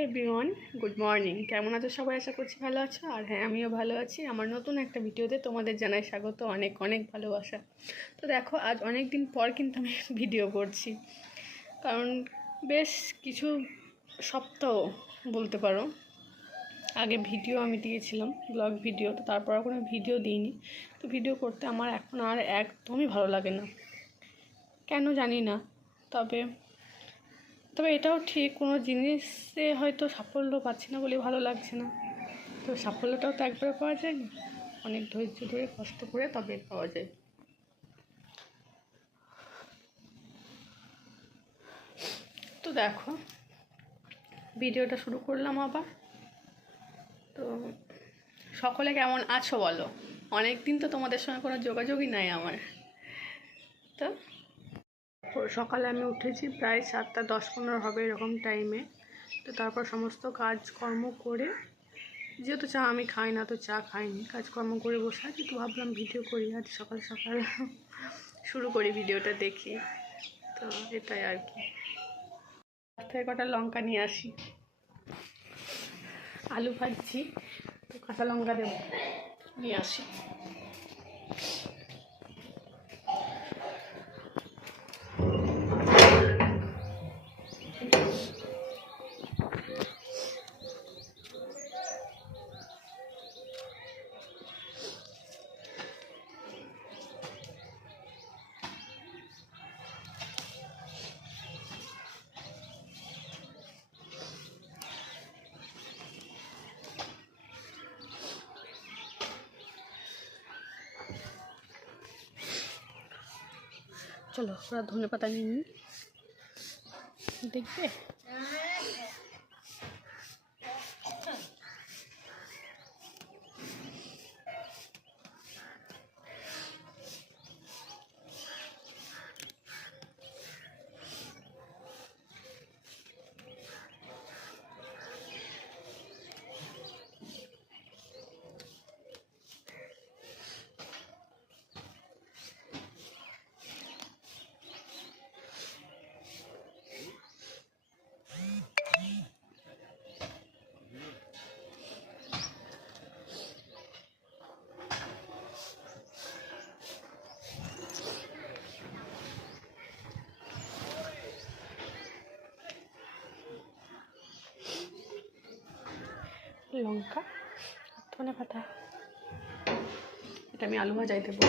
Everyone, good morning. কেমন আছো সবাই? আশা করছি ভালো আছো। আর হ্যাঁ, আমিও ভালো আছি। আমার নতুন একটা ভিডিওতে তোমাদের জানাই স্বাগত, অনেক অনেক ভালোবাসা। তো দেখো, আজ অনেক দিন পর কিন্তু আমি ভিডিও করছি, কারণ বেশ কিছু সপ্তাহ বলতে পারো আগে ভিডিও আমি দিয়েছিলাম, ব্লগ ভিডিও। তো তারপর আর কোনো ভিডিও দিইনি। তো ভিডিও করতে আমার এখন আর একদমই ভালো লাগে না, কেন জানি না। তবে তবে এটাও ঠিক, কোনো জিনিসে হয়তো সাফল্য পাচ্ছি না বলে ভালো লাগছে না। তো সাফল্যটাও তো একবারে পাওয়া যায় না, অনেক ধৈর্য ধরে কষ্ট করে তবে পাওয়া যায়। তো দেখো, ভিডিওটা শুরু করলাম আবার। তো সকলে কেমন আছো বলো? অনেক দিন তো তোমাদের সঙ্গে কোনো যোগাযোগই নাই আমার। তো সকালে আমি উঠেছি প্রায় 7:10-15 হবে এরকম টাইমে। তো তারপর সমস্ত কাজকর্ম করে, যেহেতু চা আমি খাই না, তো চা খাইনি, কাজকর্ম করে বসে আছি। তো ভাবলাম ভিডিও করি, আজ সকাল সকাল শুরু করি ভিডিওটা দেখি। তো এটাই আর কি। থেকে কটা লঙ্কা নিয়ে আসি, আলু ভাজছি, তো কাঁচা লঙ্কা দেবো, নিয়ে আসি। চলো ওরা ধনে পাতা নিয়ে নিই, দেখবে। লঙ্কা, ধনে পাতা, এটা আমি আলু ভাজাই দেবো।